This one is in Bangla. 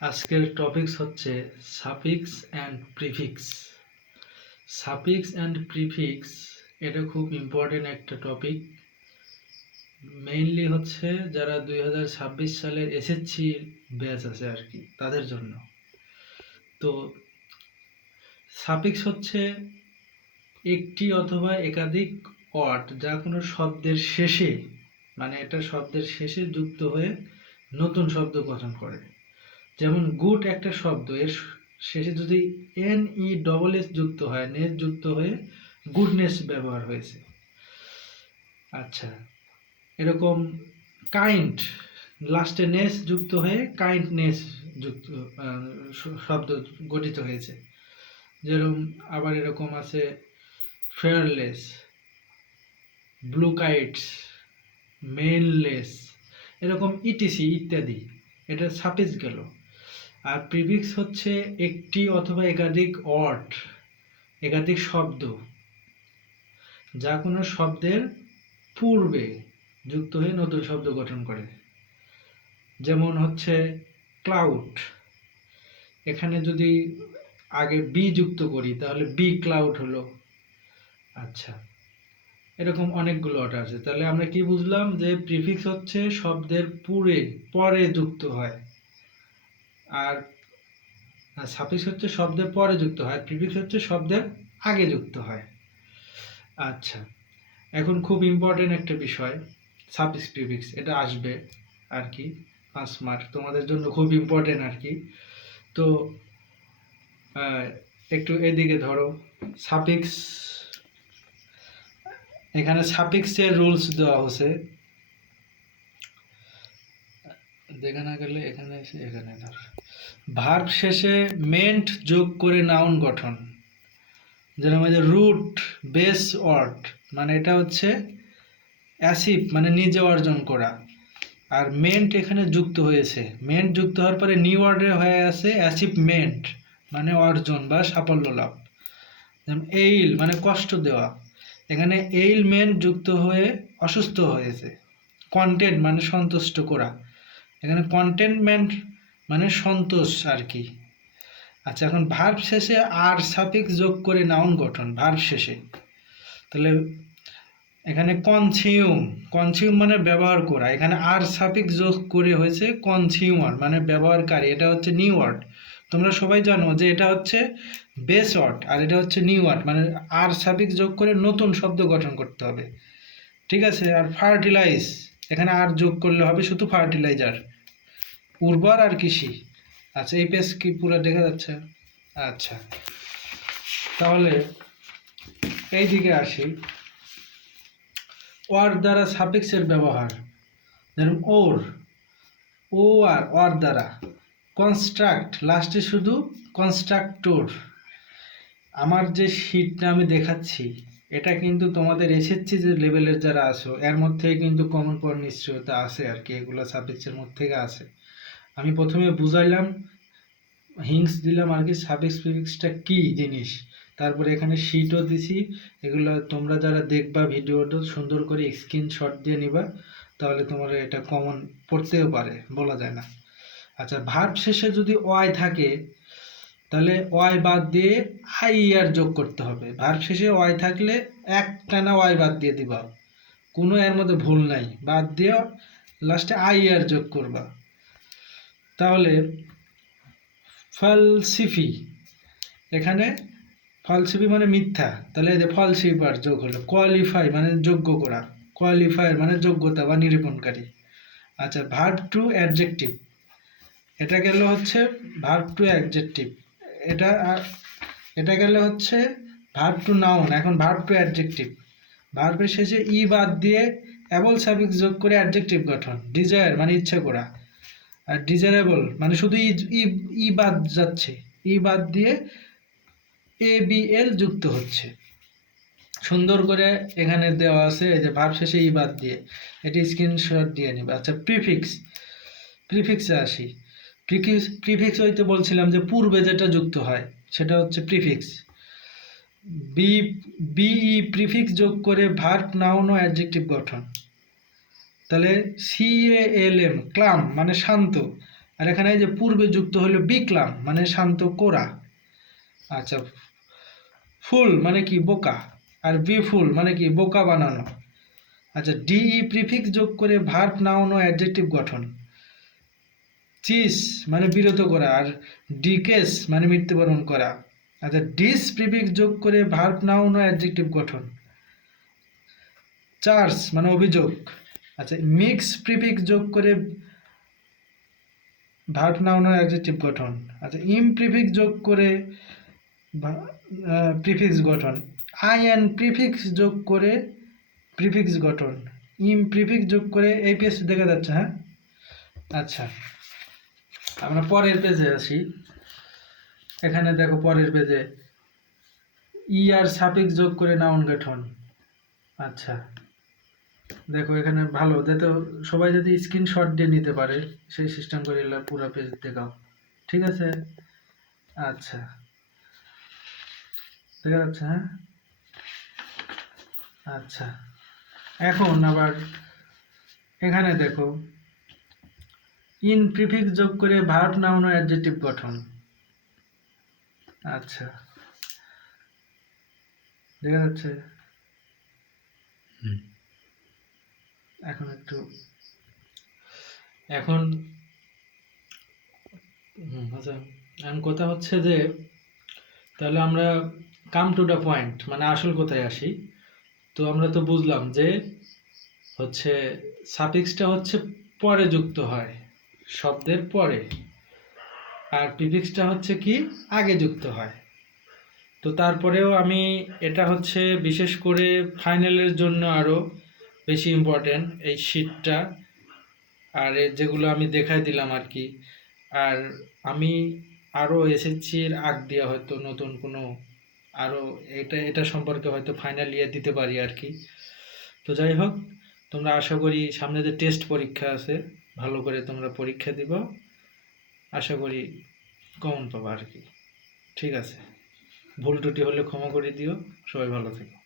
আজকের টপিকস হচ্ছে suffix and prefix. Suffix and prefix এটা খুব ইম্পর্টেন্ট একটা টপিক। মেইনলি হচ্ছে যারা 2026 সালের এসএসসি ব্যাচ আছে আর কি, তাদের জন্য। তো সাফিক্স হচ্ছে একটি অথবা একাধিক ওয়ার্ড যা কোনো শব্দের শেষে, মানে এটা শব্দের শেষে যুক্ত হয়ে নতুন শব্দ গঠন করে। যেমন গুড একটা শব্দ, এর শেষে যদি NESS যুক্ত হয়, নেস যুক্ত হয়ে গুডনেস ব্যবহার হয়েছে। আচ্ছা, এরকম কাইন্ড, লাস্টে নেস যুক্ত হয়ে কাইন্ডনেস যুক্ত শব্দ গঠিত হয়েছে। যেরকম আবার এরকম আছে ফেয়ারলেস, ব্লু কাইটস, মেনলেস, এরকম ইটিসি ইত্যাদি। এটা সাফিক্স গেল। আর প্রিফিক্স হচ্ছে একটি অথবা একাধিক ওয়ার্ড, একাধিক শব্দ যা কোনো শব্দের পূর্বে যুক্ত হয়ে নতুন শব্দ গঠন করে। যেমন হচ্ছে ক্লাউড, এখানে যদি আগে বি যুক্ত করি তাহলে বি ক্লাউড হলো। আচ্ছা, এরকম অনেকগুলো ওয়ার্ড আছে। তাহলে আমরা কি বুঝলাম যে প্রিফিক্স হচ্ছে শব্দের পরে যুক্ত হয়, আর সাফিক্স হচ্ছে শব্দের পরে যুক্ত হয়, প্রিফিক্স হচ্ছে শব্দের আগে যুক্ত হয়। আচ্ছা, এখন খুব ইম্পর্টেন্ট একটা বিষয়, সাফিক্স প্রিফিক্স, এটা আসবে আর কি 5 মার্ক, তোমাদের জন্য খুব ইম্পর্টেন্ট আর কি। তো একটু এদিকে ধরো, সাফিক্স, এখানে সাফিক্সের রুলস দেওয়া হয়েছে। দেখা না গেলে এখানে এসে এখানে ধর, ভার্ব শেষে মেন্ট যোগ করে নাউন গঠন। যেরকম এই যে রুট বেস ওয়ার্ড, মানে এটা হচ্ছে অ্যাসিভ, মানে নিজে অর্জন করা। আর মেন্ট এখানে যুক্ত হয়েছে, মেন্ট যুক্ত হওয়ার পরে নিউ ওয়ার্ডে হয়ে আছে অ্যাচিভমেন্ট, মানে অর্জন বা সাফল্য লাভ। যেমন এইল মানে কষ্ট দেওয়া, এখানে এইলমেন্ট যুক্ত হয়ে অসুস্থ হয়েছে। কন্টেন্ট মানে সন্তুষ্ট করা, এখানে কন্টেন্টমেন্ট মানে সন্তোষ আর কি। আচ্ছা, এখন ভার্ব শেষে আর সাফিক্স যোগ করে নাউন গঠন ভার্ব শেষে। তাহলে এখানে কনজিউম মানে ব্যবহার করা, এখানে আর সাফিক্স যোগ করে হয়েছে কনজিউমার মানে ব্যবহারকারী, এটা হচ্ছে নিউ ওয়ার্ড। তোমরা সবাই জানো যে এটা হচ্ছে বেস ওয়ার্ড আর এটা হচ্ছে নিউ ওয়ার্ড, মানে আর সাফিক্স যোগ করে নতুন শব্দ গঠন করতে হবে। ঠিক আছে। আর ফার্টিলাইজ, এখানে আর যোগ করলে হবে শুধু ফার্টিলাইজার, উর্বর আর কৃষি। আচ্ছা, এই পেজ কি পুরো দেখা যাচ্ছে? আচ্ছা, তাহলে এই দিকে আসি। ওয়ার দ্বারা সাফিক্সের ব্যবহার, যেমন ওর দ্বারা। কনস্ট্রাক্ট, লাস্টে শুধু কনস্ট্রাক্টর। আমার যে শীটটা আমি দেখাচ্ছি এটা কিন্তু তোমাদের এসএসসি যে লেভেলের যারা আছো এর মধ্যে কিন্তু কমন পয়েন্ট নিশ্চয়তা আছে আর কি, এগুলো সাফিক্সের মধ্যে থেকে আছে। আমি প্রথমে বুঝাইলাম, হিংস দিলাম আর কি সাফিক্স প্রিফিক্সটা কি জিনিস, তারপরে এখানে শিটও দিছি। এগুলো তোমরা যারা দেখবা ভিডিওটা সুন্দর করে স্ক্রিনশট দিয়ে নিবা, তাহলে তোমার এটা কমন পড়তেও পারে, বলা যায় না। আচ্ছা, ভার্ব শেষে যদি ওয়াই থাকে তাহলে ওয়াই বাদ দিয়ে আইআর যোগ করতে হবে। ভার্ব শেষে ওয়াই থাকলে একটানা ওয়াই বাদ দিয়ে দিবা, কোনো এর মধ্যে ভুল নাই, বাদ দিয়ে লাস্টে আইআর যোগ করবা। তাহলে ফলসিফি, এখানে ফলসিফি মানে মিথ্যা, তাহলে এই যে ফলসিফার যোগ হলো। কোয়ালিফাই মানে যোগ্য করা, কোয়ালিফায়ার মানে যোগ্যতা বা নিরূপণকারী। আচ্ছা, ভার্ব টু অ্যাডজেক্টিভ, এটা গেল হচ্ছে ভার্ব টু অ্যাডজেক্টিভ। এটা এটা গেল হচ্ছে ভার্ব টু নাউন। এখন ভার্ব টু অ্যাডজেক্টিভ, ভার্বের শেষে ই বাদ দিয়ে অ্যাবল সাফিক্স যোগ করে অ্যাডজেক্টিভ গঠন। ডিজায়ার মানে ইচ্ছা করা, আর ডিজায়ারেবল মানে শুধু ই বাদ যাচ্ছে, ই বাদ দিয়ে ABL যুক্ত হচ্ছে। সুন্দর করে এখানে দেওয়া আছে, এই যে ভার্ব শেষে ই বাদ দিয়ে, এটি স্ক্রিনশট দিয়ে নিবে। আচ্ছা, প্রিফিক্সে আসি। প্রিফিক্স হইতে বলছিলাম যে পূর্বে যেটা যুক্ত হয় সেটা হচ্ছে প্রিফিক্স। বিই প্রিফিক্স যোগ করে ভার্ব নাউন ও অ্যাডজেক্টিভ গঠন। তাহলে CALM ক্লাম মানে শান্ত, আর এখানে এই যে পূর্বে যুক্ত হলো বিক্লাম মানে শান্ত কোরা। আচ্ছা, ফুল মানে কি বোকা, আর বিফুল মানে কি বোকা বানানো। আচ্ছা, ডিই প্রিফিক্স যোগ করে ভার্ব নাউন ও অ্যাডজেক্টিভ গঠন। চিস মানে বিরত করা, আর ডিকেস মানে মৃত্যুবরণ করা। আচ্ছা, ডিস প্রিফিক্স যোগ করে ভার্ব নাউন ও অ্যাডজেক্টিভ গঠন। চার্জ মানে অভিযোগ। আচ্ছা, মিক্স প্রিফিক্স যোগ করে ভার্ব নাউন ও অ্যাডজেক্টিভ গঠন। আচ্ছা, ইম প্রিফিক্স যোগ করে প্রিফিক্স গঠন। আইএন প্রিফিক্স যোগ করে প্রিফিক্স গঠন। ইম প্রিফিক্স যোগ করে এই পেজ দেখা যাচ্ছে, হ্যাঁ। আচ্ছা, আমরা পরের পেজে আসি। এখানে দেখো পরের পেজে ই আর সাফিক্স যোগ করে নাউন গঠন। আচ্ছা, দেখো এখানে ভালো যাতে সবাই যদি স্ক্রিনশট দিয়ে নিতে পারে সেই সিস্টেম করে পুরো পেজ দেখাও, ঠিক আছে। আচ্ছা, দেখা যাচ্ছে, হ্যাঁ। আচ্ছা, এখন আবার এখানে দেখো ইন প্রিফিক্স যোগ করে ভার্ব নাউন ও অ্যাডজেক্টিভ গঠন। আচ্ছা, দেখা যাচ্ছে। এখন আচ্ছা, এখন কথা হচ্ছে যে তাহলে আমরা কাম টু দ্য পয়েন্ট মানে আসল কথায় আসি। তো আমরা তো বুঝলাম যে হচ্ছে সাফিক্সটা হচ্ছে পরে যুক্ত হয়, শব্দের পরে, আর প্রিফিক্সটা হচ্ছে কি আগে যুক্ত হয়। তো তারপরেও আমি এটা হচ্ছে বিশেষ করে ফাইনালের জন্য আরও বেশি ইম্পর্টেন্ট এই শীটটা, আর যেগুলো আমি দেখাই দিলাম আর কি। আর আমি আরও এসএসসির আগ দিয়ে হয়তো নতুন কোনো আরও এটা সম্পর্কে হয়তো ফাইনাল ইয়ে দিতে পারি আর কি। তো যাই হোক, তোমরা আশা করি সামনে যে টেস্ট পরীক্ষা আছে ভালো করে তোমরা পরীক্ষা দিবা, আশা করি কমন পাবা আর কি। ঠিক আছে, ভুল ত্রুটি হলে ক্ষমা করে দিও, সবাই ভালো থেকো।